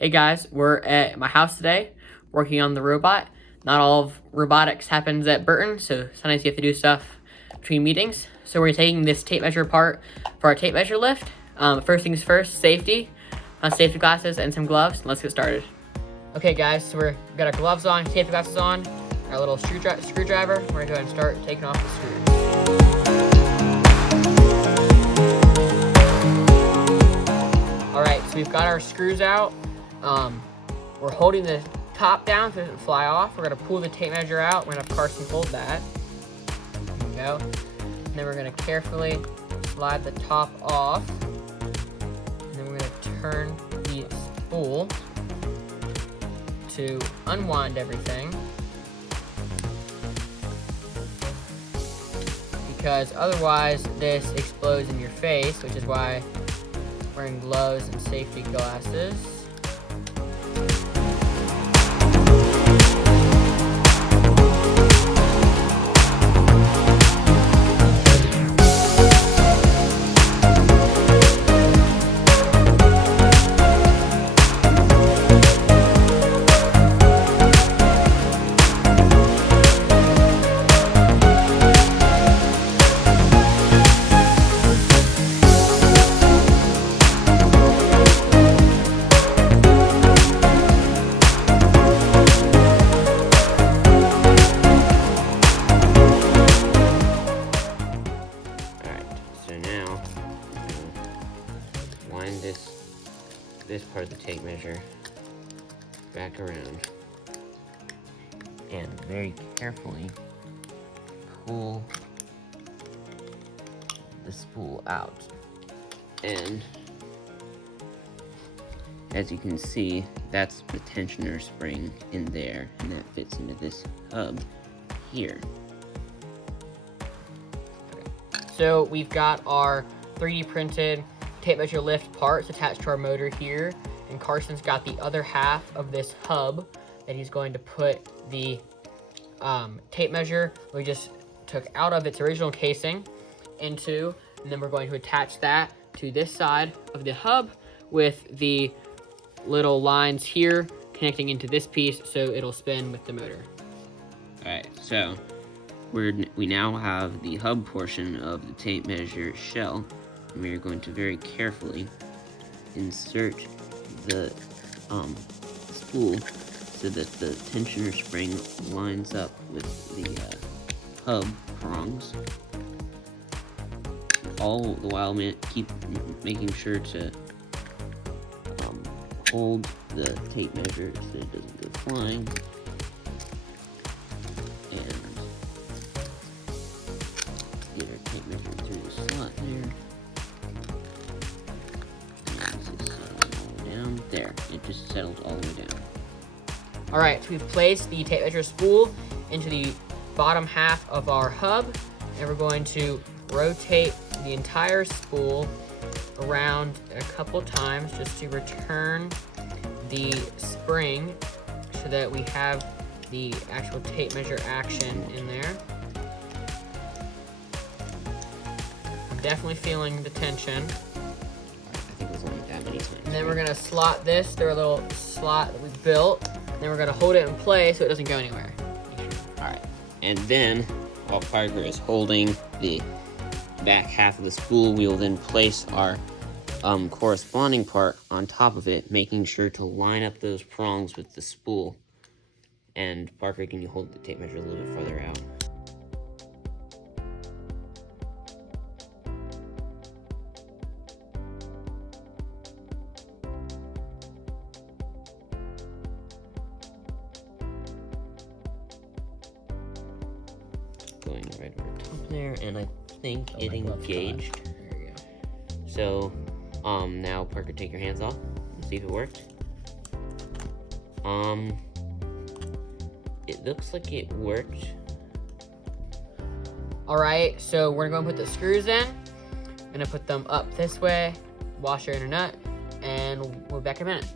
Hey guys, we're at my house today working on the robot. Not all of robotics happens at Burton, so sometimes you have to do stuff between meetings. So we're taking this tape measure apart for our tape measure lift. First things first, safety. Safety glasses and some gloves. Let's get started. Okay guys, so we've got our gloves on, safety glasses on, our little screwdriver. We're gonna go ahead and start taking off the screws. Alright, so we've got our screws out. We're holding the top down so it doesn't fly off. We're gonna pull the tape measure out. We're gonna have Carson hold that. There we go. And then we're gonna carefully slide the top off. And then we're gonna turn the spool to unwind everything. Because otherwise this explodes in your face, which is why wearing gloves and safety glasses. Wind this part of the tape measure back around and very carefully pull the spool out. And as you can see, that's the tensioner spring in there, and that fits into this hub here. So we've got our 3D printed tape measure lift parts attached to our motor here, and Carson's got the other half of this hub that he's going to put the tape measure we just took out of its original casing into, and then we're going to attach that to this side of the hub with the little lines here connecting into this piece so it'll spin with the motor. Alright, so we now have the hub portion of the tape measure shell. And we are going to very carefully insert the spool so that the tensioner spring lines up with the hub prongs. All the while, keep making sure to hold the tape measure so it doesn't go flying. And get our tape measure through the slot there. There, it just settled all the way down. Alright, so we've placed the tape measure spool into the bottom half of our hub, and we're going to rotate the entire spool around a couple times just to return the spring so that we have the actual tape measure action in there. I'm definitely feeling the tension. And then we're gonna slot this through a little slot that we built. And then we're gonna hold it in place so it doesn't go anywhere. Alright, and then while Parker is holding the back half of the spool, we will then place our corresponding part on top of it, making sure to line up those prongs with the spool. And Parker, can you hold the tape measure a little bit further out? Going right over top there, and I think it engaged. There you go. So, now Parker, take your hands off and see if it worked. It looks like it worked. Alright, so we're gonna go and put the screws in. I'm gonna put them up this way, washer and a nut, and we'll be back in a minute.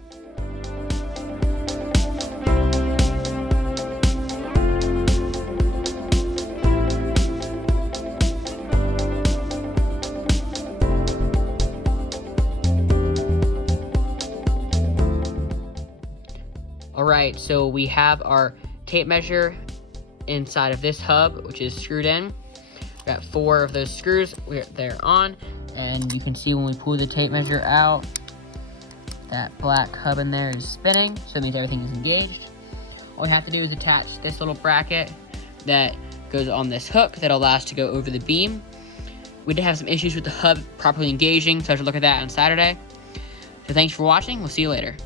Alright, so we have our tape measure inside of this hub, which is screwed in. We got 4 of those screws, they're on, and you can see when we pull the tape measure out, that black hub in there is spinning, so that means everything is engaged. All we have to do is attach this little bracket that goes on this hook that allows us to go over the beam. We did have some issues with the hub properly engaging, so I have to look at that on Saturday. So thanks for watching, we'll see you later.